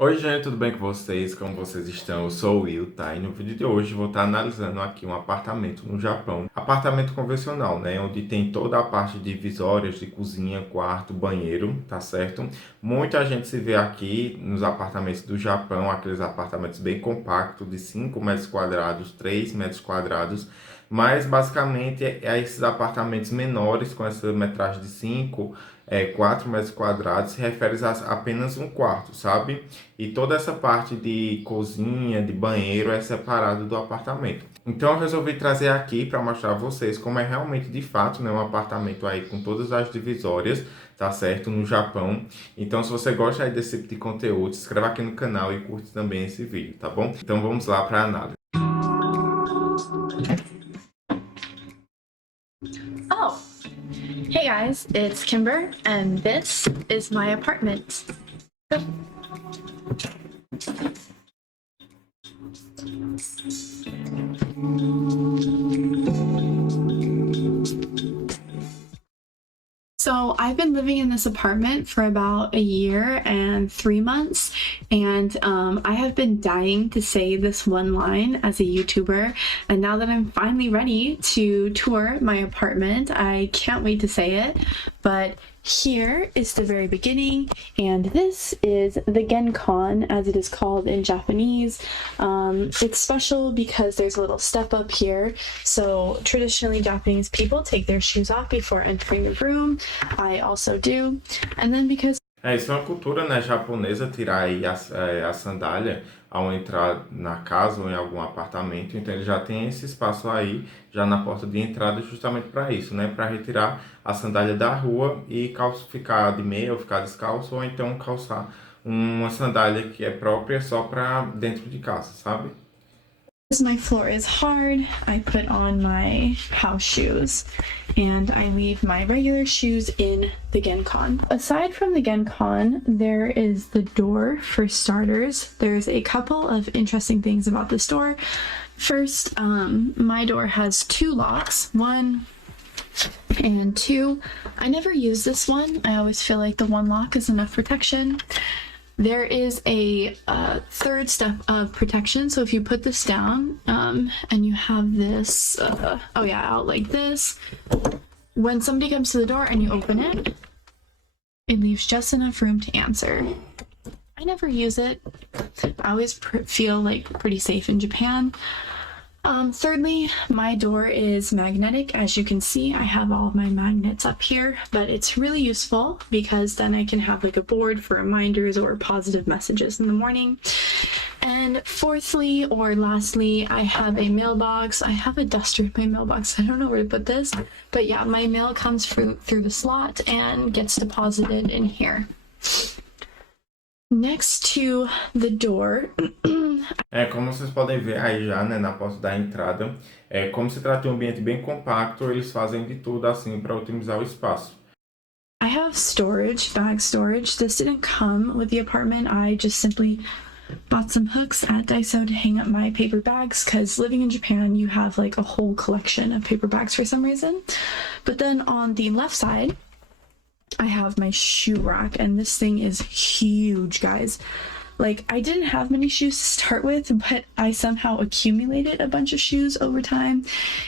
Oi gente, tudo bem com vocês? Como vocês estão? Eu sou o Will, tá? E no vídeo de hoje vou estar analisando aqui um apartamento no Japão. Apartamento convencional, né? Onde tem toda a parte de divisórias de cozinha, quarto, banheiro, tá certo? Muita gente se vê aqui nos apartamentos do Japão, aqueles apartamentos bem compactos, de 5 metros quadrados, 3 metros quadrados. Mas basicamente é esses apartamentos menores, com essa metragem de 4 metros quadrados, se refere a apenas um quarto, sabe? E toda essa parte de cozinha, de banheiro é separado do apartamento. Então eu resolvi trazer aqui para mostrar a vocês como é realmente de fato, né, um apartamento aí com todas as divisórias, tá certo? No Japão. Então se você gosta aí desse tipo de conteúdo, se inscreva aqui no canal e curte também esse vídeo, tá bom? Então vamos lá para a análise. Oh, hey guys, it's Kimber, and this is my apartment. So I've been living in this apartment for about a year and 3 months, and I have been dying to say this one line as a YouTuber, and now that I'm finally ready to tour my apartment, I can't wait to say it. But here is the very beginning, and this is the Genkan, as it is called in Japanese. It's special because there's a little step up here. So traditionally Japanese people take their shoes off before entering the room. I also do. And then because Isso é uma cultura, né, japonesa, tirar aí a sandália ao entrar na casa ou em algum apartamento. Então ele já tem esse espaço aí, já na porta de entrada, justamente para isso, né? Para retirar a sandália da rua e ficar de meia ou ficar descalço, ou então calçar uma sandália que é própria só para dentro de casa, sabe? my floor is hard, I put on my house shoes and I leave my regular shoes in the Genkan. Aside from the Genkan, there is the door for starters. There's a couple of interesting things about this door. First, my door has two locks, one and two. I never use this one. I always feel like the one lock is enough protection. There is a third step of protection. So if you put this down and you have this, out like this, when somebody comes to the door and you open it, it leaves just enough room to answer. I never use it. I always feel like pretty safe in Japan. Thirdly, my door is magnetic. As you can see, I have all of my magnets up here, but it's really useful because then I can have like a board for reminders or positive messages in the morning. And fourthly, or lastly, I have a mailbox. I have a duster in my mailbox. I don't know where to put this, but yeah, my mail comes through the slot and gets deposited in here. Next to the door. Como vocês podem ver aí já, né, na porta da entrada, como se trata de um ambiente bem compacto, eles fazem de tudo assim para otimizar o espaço. I have storage, bag storage. This didn't come with the apartment. I just simply bought some hooks at Daiso to hang up my paper bags because living in Japan, you have like a whole collection of paper bags for some reason. But then on the left side, I have my shoe rack, and this thing is huge, guys. Like, I didn't have many shoes to start with, but I somehow accumulated a bunch of shoes over time.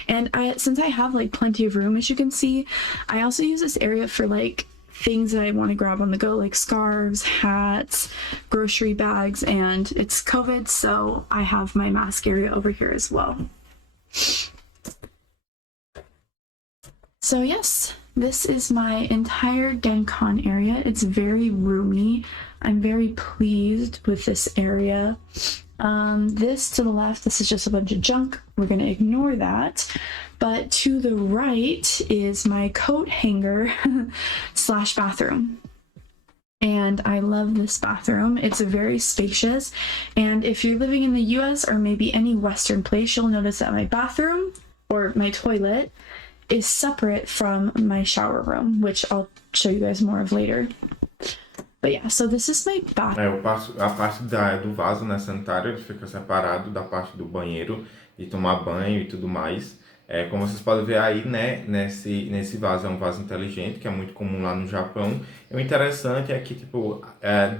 And since I have like plenty of room, as you can see, I also use this area for like things that I want to grab on the go, like scarves, hats, grocery bags, and it's COVID, so I have my mask area over here as well. So yes, this is my entire Genkan area. It's very roomy. I'm very pleased with this area. This to the left, this is just a bunch of junk. We're going to ignore that. But to the right is my coat hanger / bathroom. And I love this bathroom. It's very spacious. And if you're living in the US or maybe any Western place, you'll notice that my bathroom or my toilet is separate from my shower room, which I'll show you guys more of later. But yeah, so this is my bathroom. A parte do vaso, né, sanitário, ele fica separado da parte do banheiro, de tomar banho e tudo mais. Como vocês podem ver aí, né, nesse vaso é um vaso inteligente, que é muito comum lá no Japão. E o interessante é que, tipo,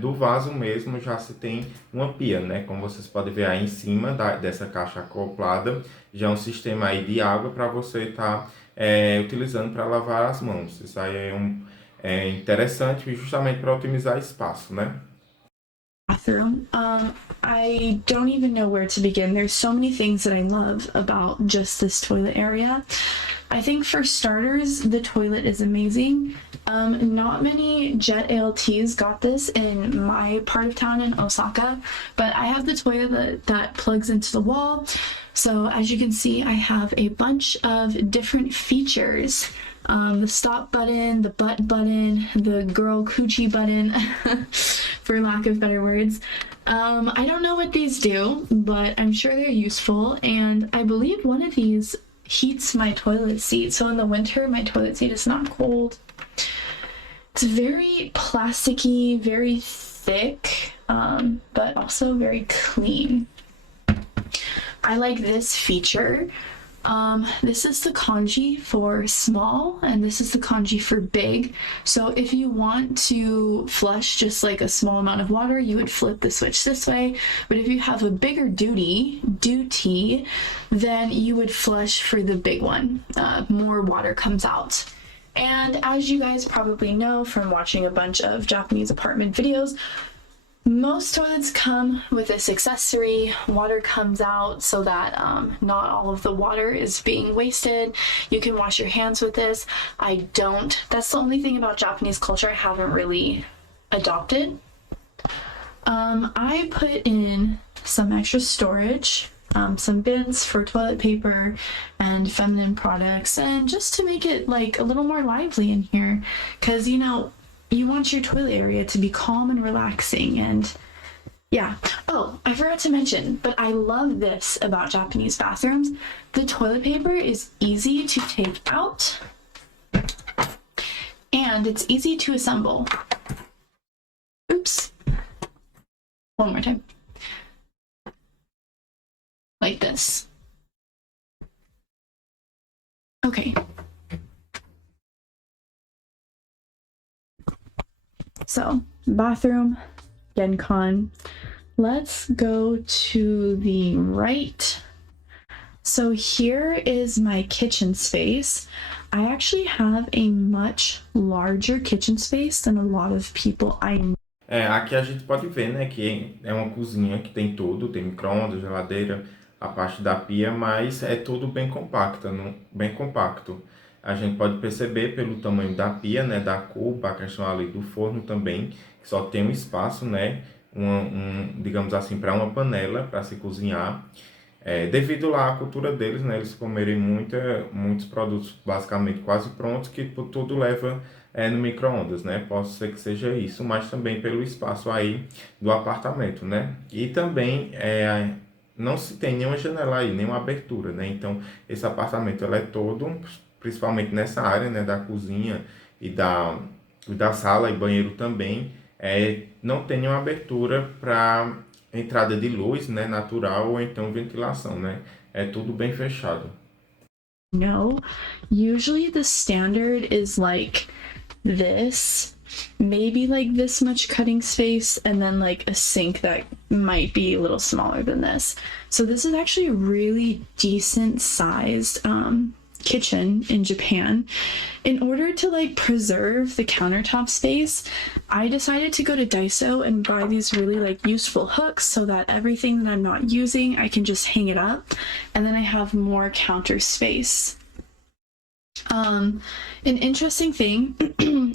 do vaso mesmo já se tem uma pia, né? Como vocês podem ver aí em cima dessa caixa acoplada, já é um sistema aí de água para você estar utilizando para lavar as mãos. Isso aí é interessante justamente para otimizar espaço, né? Bathroom. I don't even know where to begin. There's so many things that I love about just this toilet area. I think for starters, the toilet is amazing. Not many jet ALTs got this in my part of town in Osaka, but I have the toilet that plugs into the wall. So as you can see, I have a bunch of different features. The stop button, the butt button, the girl coochie button, for lack of better words. I don't know what these do, but I'm sure they're useful, and I believe one of these heats my toilet seat, so in the winter my toilet seat is not cold. It's very plasticky, very thick, but also very clean. I like this feature. This is the kanji for small, and this is the kanji for big. So if you want to flush just like a small amount of water, you would flip the switch this way. But if you have a bigger duty, then you would flush for the big one. More water comes out. And as you guys probably know from watching a bunch of Japanese apartment videos, most toilets come with this accessory. Water comes out so that not all of the water is being wasted. You can wash your hands with this. I don't. That's the only thing about Japanese culture I haven't really adopted. I put in some extra storage, some bins for toilet paper and feminine products, and just to make it like a little more lively in here, because you know, you want your toilet area to be calm and relaxing. And yeah. Oh, I forgot to mention, but I love this about Japanese bathrooms. The toilet paper is easy to take out and it's easy to assemble. Oops. One more time. Like this. Okay. So, bathroom, Genkan. Let's go to the right. So here is my kitchen space. I actually have a much larger kitchen space than a lot of people I know. Aqui a gente pode ver, né, que é uma cozinha que tem tudo, tem micro-ondas, geladeira, a parte da pia, mas é tudo bem compacto, bem compacto. A gente pode perceber pelo tamanho da pia, né, da cuba, a questão ali do forno também, que só tem um espaço, né, digamos assim, para uma panela para se cozinhar. Devido lá à cultura deles, né, eles comerem muitos produtos basicamente quase prontos, que tudo leva no micro-ondas, né? Pode ser que seja isso, mas também pelo espaço aí do apartamento, né? E também não se tem nenhuma janela aí, nenhuma abertura, né? Então, esse apartamento ele é todo, principalmente nessa área, né, da cozinha e da sala e banheiro também, não tem nenhuma abertura para entrada de luz, né, natural, ou então ventilação, né? É tudo bem fechado. No, usually the standard is like this, maybe like this much cutting space, and then like a sink that might be a little smaller than this. So this is actually a really decent sized kitchen in Japan. In order to like preserve the countertop space, I decided to go to Daiso and buy these really like useful hooks so that everything that I'm not using, I can just hang it up, and then I have more counter space. An interesting thing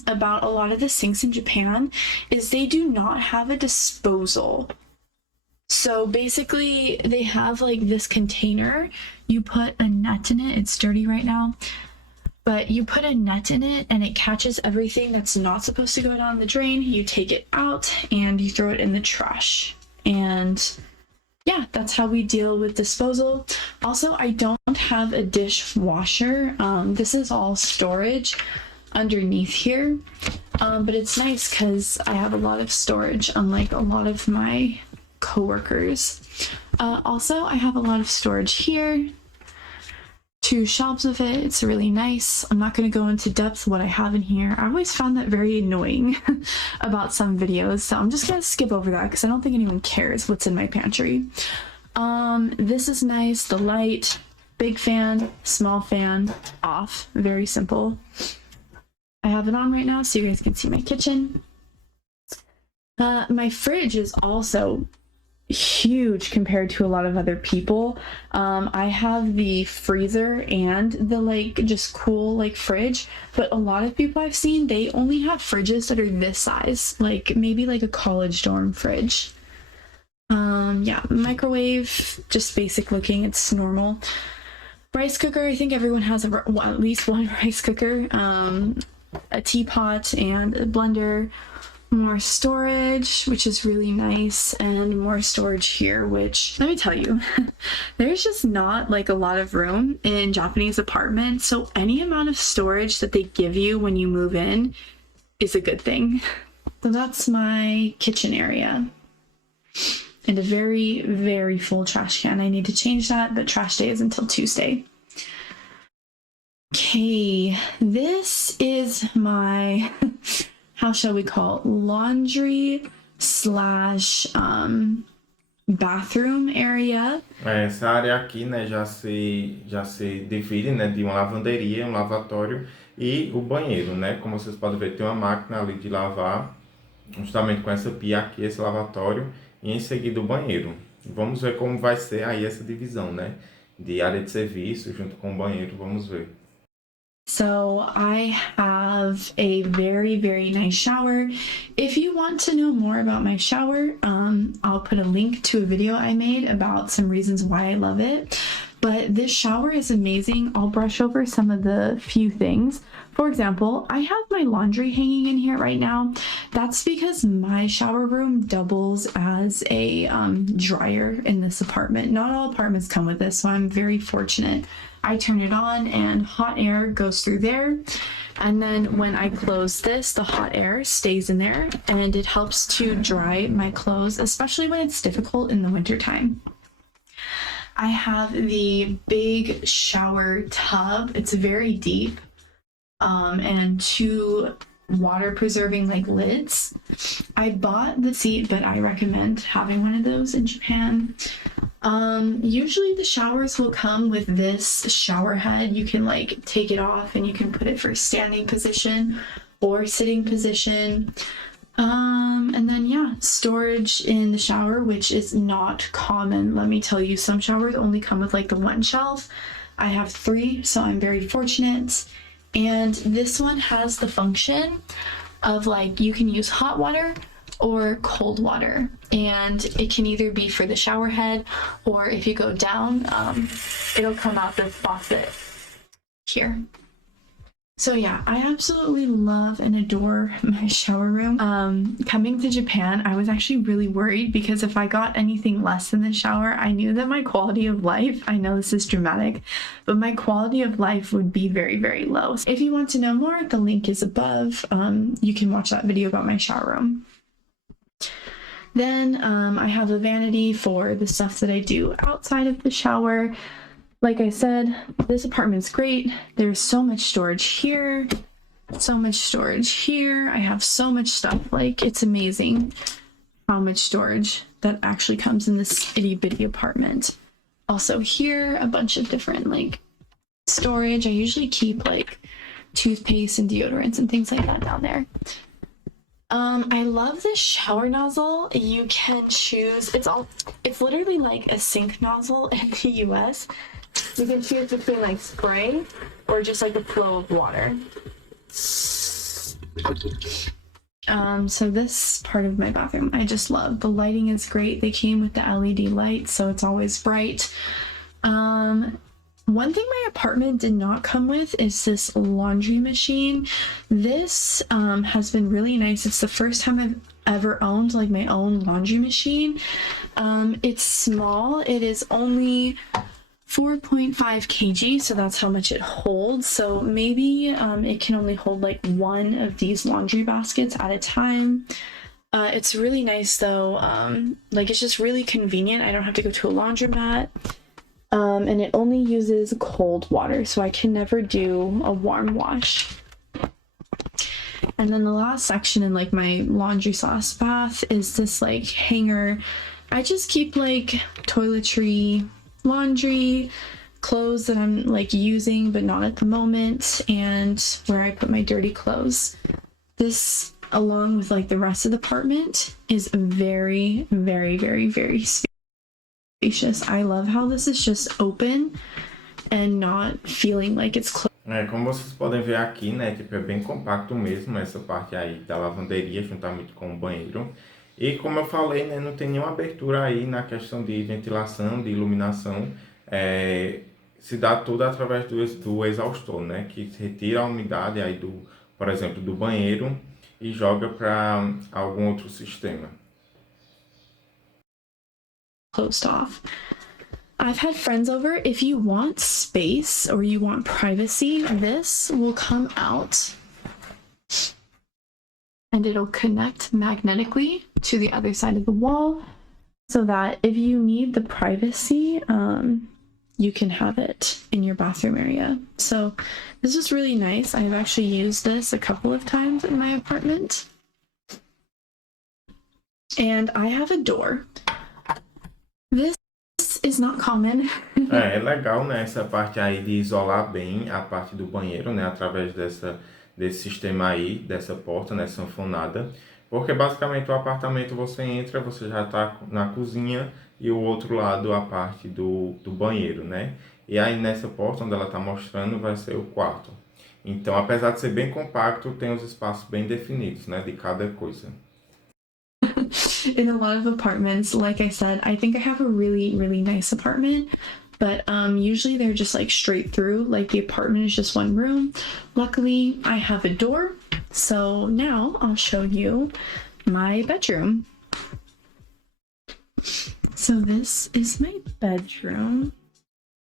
about a lot of the sinks in Japan is they do not have a disposal. So basically they have like this container, you put a net in it, it's dirty right now, but you put a net in it and it catches everything that's not supposed to go down the drain, you take it out and you throw it in the trash. And yeah, that's how we deal with disposal. Also, I don't have a dishwasher. This is all storage underneath here, but it's nice because I have a lot of storage, unlike a lot of my coworkers. Also, I have a lot of storage here 2 shelves of it. It's really nice. I'm not going to go into depth what I have in here. I always found that very annoying about some videos, so I'm just going to skip over that because I don't think anyone cares what's in my pantry. This is nice. The light, big fan, small fan, off. Very simple. I have it on right now so you guys can see my kitchen. My fridge is also huge compared to a lot of other people. I have the freezer and the like just cool like fridge, but a lot of people I've seen, they only have fridges that are this size, like maybe like a college dorm fridge. Yeah, microwave, just basic looking, it's normal. Rice cooker, I think everyone has at least one rice cooker. A teapot and a blender. More storage, which is really nice, and more storage here, which let me tell you, there's just not like a lot of room in Japanese apartments, so any amount of storage that they give you when you move in is a good thing. So that's my kitchen area, and a very, very full trash can. I need to change that, but trash day is until Tuesday. Okay, this is my how shall we call it, laundry slash bathroom area. Essa área aqui, né, já se divide, né, de uma lavanderia, um lavatório e o banheiro, né? Como vocês podem ver, tem uma máquina ali de lavar, justamente com essa pia aqui, esse lavatório, e em seguida o banheiro. Vamos ver como vai ser aí essa divisão, né, de área de serviço junto com o banheiro, vamos ver. So I have a very, very nice shower. If you want to know more about my shower, I'll put a link to a video I made about some reasons why I love it. But this shower is amazing. I'll brush over some of the few things. For example, I have my laundry hanging in here right now. That's because my shower room doubles as a dryer in this apartment. Not all apartments come with this, so I'm very fortunate. I turn it on and hot air goes through there. And then when I close this, the hot air stays in there and it helps to dry my clothes, especially when it's difficult in the wintertime. I have the big shower tub. It's very deep. And 2 water preserving like lids. I bought the seat, but I recommend having one of those in Japan. Usually the showers will come with this shower head. You can like take it off and you can put it for standing position or sitting position. And then yeah, storage in the shower, which is not common. Let me tell you, some showers only come with like the 1 shelf. I have 3, so I'm very fortunate. And this one has the function of like you can use hot water or cold water, and it can either be for the shower head, or if you go down, it'll come out the faucet here. So yeah, I absolutely love and adore my shower room. Coming to Japan, I was actually really worried because if I got anything less than the shower, I knew that my quality of life, I know this is dramatic, but my quality of life would be very, very low. So if you want to know more, the link is above. You can watch that video about my shower room. Then I have a vanity for the stuff that I do outside of the shower. Like I said, this apartment's great. There's so much storage here, so much storage here. I have so much stuff. Like, it's amazing how much storage that actually comes in this itty bitty apartment. Also here, a bunch of different like storage. I usually keep like toothpaste and deodorants and things like that down there. I love this shower nozzle. You can choose, it's literally like a sink nozzle in the US. You can choose between like spray or just like a flow of water. So this part of my bathroom I just love. The lighting is great. They came with the LED light, so it's always bright. One thing my apartment did not come with is this laundry machine. This has been really nice. It's the first time I've ever owned like my own laundry machine. It's small. It is only 4.5 kg, so that's how much it holds. So maybe it can only hold like 1 of these laundry baskets at a time. It's really nice though. Like, it's just really convenient. I don't have to go to a laundromat. and it only uses cold water, so I can never do a warm wash. And then the last section in like my laundry / bath is this like hanger. I just keep like toiletry, laundry, clothes that I'm like using but not at the moment, and where I put my dirty clothes. This, along with like the rest of the apartment, is very, very, very, very spacious. I love how this is just open and not feeling like it's closed. Como vocês podem ver aqui, né, tipo, é bem compacto mesmo essa parte aí da lavanderia juntamente com o banheiro. E como eu falei, né, não tem nenhuma abertura aí na questão de ventilação, de iluminação. Se dá tudo através do exaustor, né, que retira a umidade aí por exemplo, do banheiro e joga para algum outro sistema. Closed off. I've had friends over. If you want space or you want privacy, this will come out and it'll connect magnetically to the other side of the wall, so that if you need the privacy, you can have it in your bathroom area. So this is really nice. I've actually used this a couple of times in my apartment. And I have a door. This is not common. É legal, né, essa parte aí de isolar bem a parte do banheiro, né, através desse sistema aí, dessa porta, né, sanfonada. Porque basicamente o apartamento você entra, você já tá na cozinha e o outro lado a parte do banheiro, né? E aí nessa porta onde ela tá mostrando vai ser o quarto. Então, apesar de ser bem compacto, tem os espaços bem definidos, né, de cada coisa. In a lot of apartments, like I said, I think I have a really, really nice apartment, but usually they're just like straight through, like the apartment is just one room. Luckily, I have a door, so now I'll show you my bedroom. So this is my bedroom.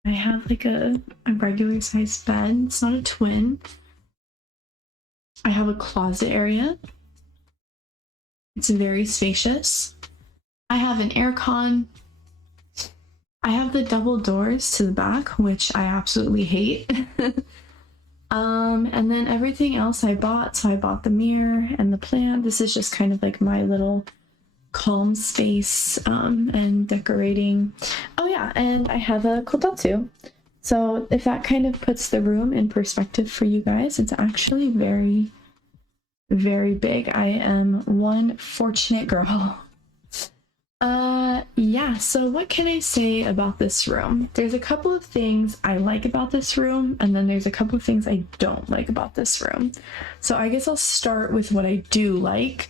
I have like a regular sized bed. It's not a twin. I have a closet area. It's very spacious. I have an air con. I have the double doors to the back, which I absolutely hate. And then everything else I bought. So I bought the mirror and the plant. This is just kind of like my little calm space and decorating. Oh yeah, and I have a CONTATO. So if that kind of puts the room in perspective for you guys, it's actually very, very big. I am one fortunate girl. Yeah, so what can I say about this room? There's a couple of things I like about this room, and then there's a couple of things I don't like about this room. So I guess I'll start with what I do like.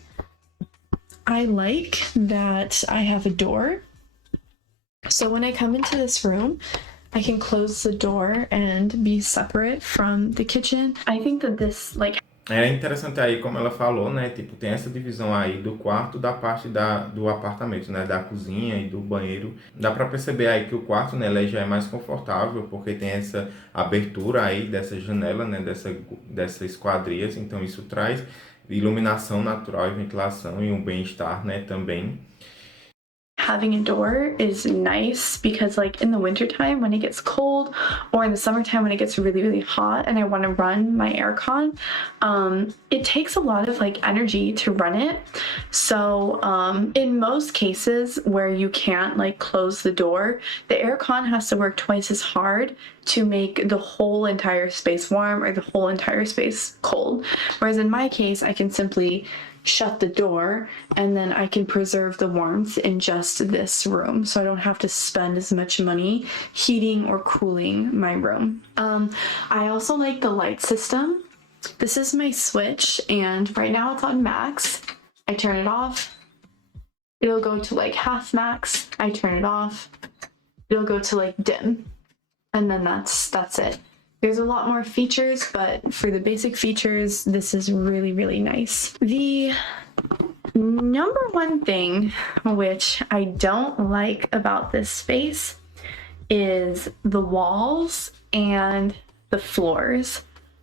I like that I have a door. So when I come into this room, I can close the door and be separate from the kitchen. I think that this, like... É interessante aí, como ela falou, né, tipo, tem essa divisão aí do quarto da parte do apartamento, né, da cozinha e do banheiro. Dá pra perceber aí que o quarto, né, ele já é mais confortável, porque tem essa abertura aí dessa janela, né, dessas esquadrias, então isso traz iluminação natural e ventilação e um bem-estar, né, também. Having a door is nice because, like, in the wintertime when it gets cold, or in the summertime when it gets really, really hot and I want to run my aircon, it takes a lot of like energy to run it. So in most cases where you can't like close the door, the aircon has to work twice as hard to make the whole entire space warm or the whole entire space cold. Whereas in my case, I can simply shut the door and then I can preserve the warmth in just this room, so I don't have to spend as much money heating or cooling my room. I also like the light system. This is my switch, and right now it's on max. I turn it off, it'll go to like half max. I turn it off, it'll go to like dim, and then that's it. There's a lot more features, but for the basic features, this is really, really nice. The number one thing which I don't like about this space is the walls and the floors.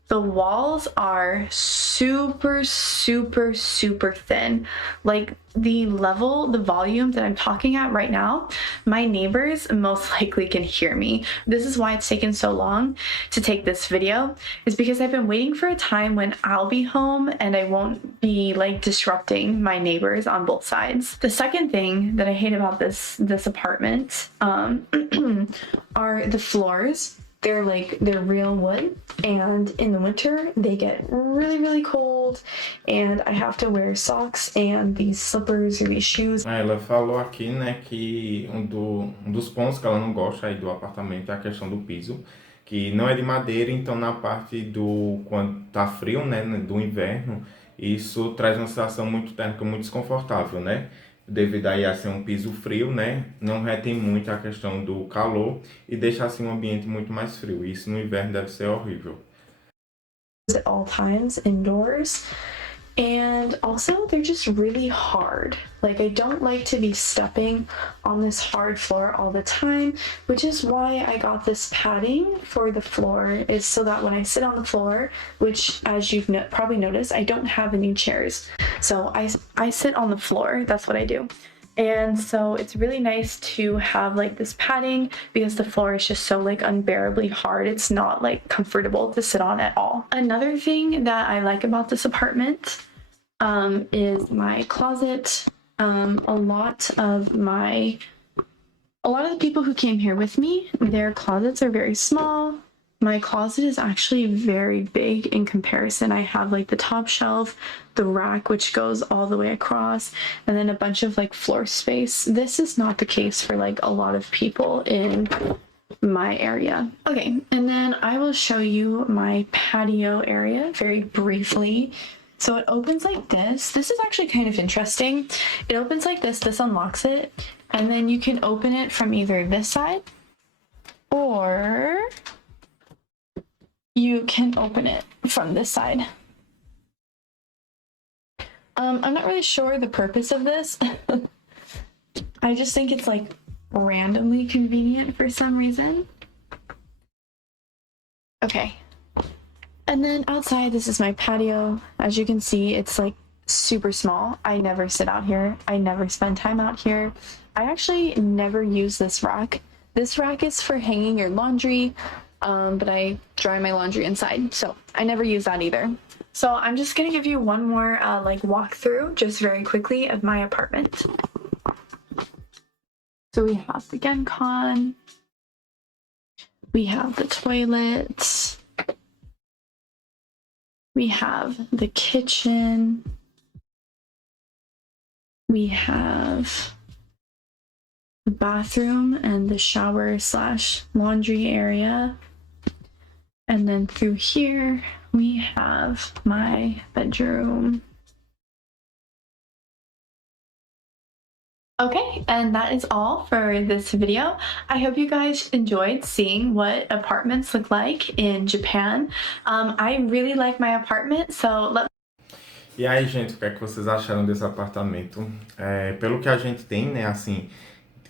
The walls are super, super, super thin. Like the level, the volume that I'm talking at right now, my neighbors most likely can hear me. This is why it's taken so long to take this video, is because I've been waiting for a time when I'll be home and I won't be like disrupting my neighbors on both sides. The second thing that I hate about this apartment are the floors. They're real wood, and in the winter they get really, really cold, and I have to wear socks and these slippers or these shoes. Ela falou aqui, né, que um dos pontos que ela não gosta aí do apartamento é a questão do piso, que não é de madeira, então na parte do quando tá frio, né, do inverno, isso traz uma sensação muito térmica, muito desconfortável, né? Devido aí a ser um piso frio, né? Não retém muito a questão do calor e deixa assim um ambiente muito mais frio. Isso no inverno deve ser horrível. At all times indoors, and also they're just really hard. Like, I don't like to be stepping on this hard floor all the time, which is why I got this padding for the floor, is so that when I sit on the floor, which as you've probably noticed, I don't have any chairs, so I sit on the floor. That's what I do. And so it's really nice to have like this padding, because the floor is just so like unbearably hard. It's not like comfortable to sit on at all. Another thing that I like about this apartment is my closet. A lot of the people who came here with me, their closets are very small. My closet is actually very big in comparison. I have like the top shelf, the rack, which goes all the way across, and then a bunch of like floor space. This is not the case for like a lot of people in my area. Okay, and then I will show you my patio area very briefly. So it opens like this. This is actually kind of interesting. It opens like this unlocks it, and then you can open it from either this side, or you can open it from this side. I'm not really sure the purpose of this. I just think it's like randomly convenient for some reason. Okay. And then outside, this is my patio. As you can see, it's like super small. I never sit out here. I never spend time out here. I actually never use this rack. This rack is for hanging your laundry, but I dry my laundry inside, so I never use that either. So I'm just gonna give you one more like walkthrough, just very quickly, of my apartment. So we have the Gencon, we have the toilet, we have the kitchen, we have the bathroom and the shower / laundry area. And then through here, we have my bedroom. Okay, and that is all for this video. I hope you guys enjoyed seeing what apartments look like in Japan. I really like my apartment, so E aí, gente, o que é que vocês acharam desse apartamento? Pelo que a gente tem, né, assim,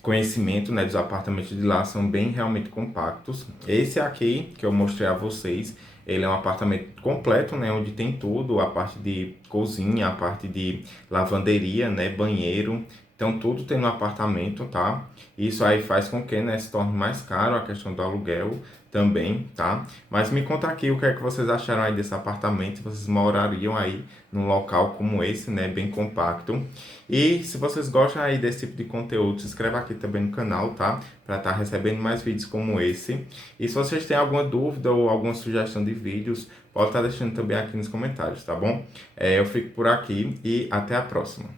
conhecimento, né, dos apartamentos de lá, são bem realmente compactos. Esse aqui, que eu mostrei a vocês, ele é um apartamento completo, né, onde tem tudo, a parte de cozinha, a parte de lavanderia, né, banheiro. Então, tudo tem no apartamento, tá? Isso aí faz com que, né, se torne mais caro a questão do aluguel também, tá? Mas me conta aqui o que é que vocês acharam aí desse apartamento, se vocês morariam aí num local como esse, né, bem compacto. E se vocês gostam aí desse tipo de conteúdo, se inscreva aqui também no canal, tá? Para estar recebendo mais vídeos como esse. E se vocês têm alguma dúvida ou alguma sugestão de vídeos, pode estar deixando também aqui nos comentários, tá bom? Eu fico por aqui e até a próxima.